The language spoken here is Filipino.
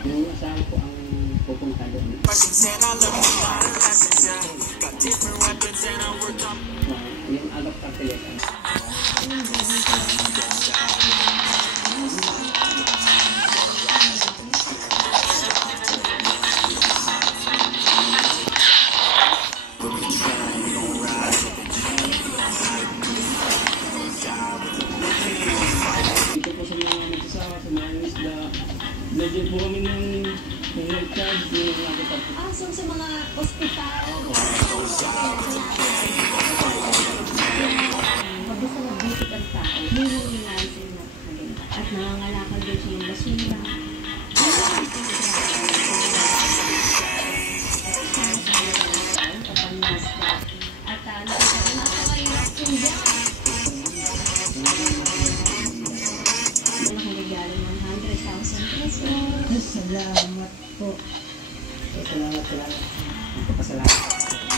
Yung asawa ko ang pupunta doon. Yung alok kartelesan. Dito po sa mga nagsasawa, sa mga isda, legend po kami ng nag-charge yung mga kapatid. So sa mga ospital, pag gusto mag-visit ang tao, minimum yung license na maganda. At nangangalakal din siya yung basura. At nakakahirap yung dyan. Nakagagaling ng 100,000 pesos. Salamat po. Salamat. Pasalamat.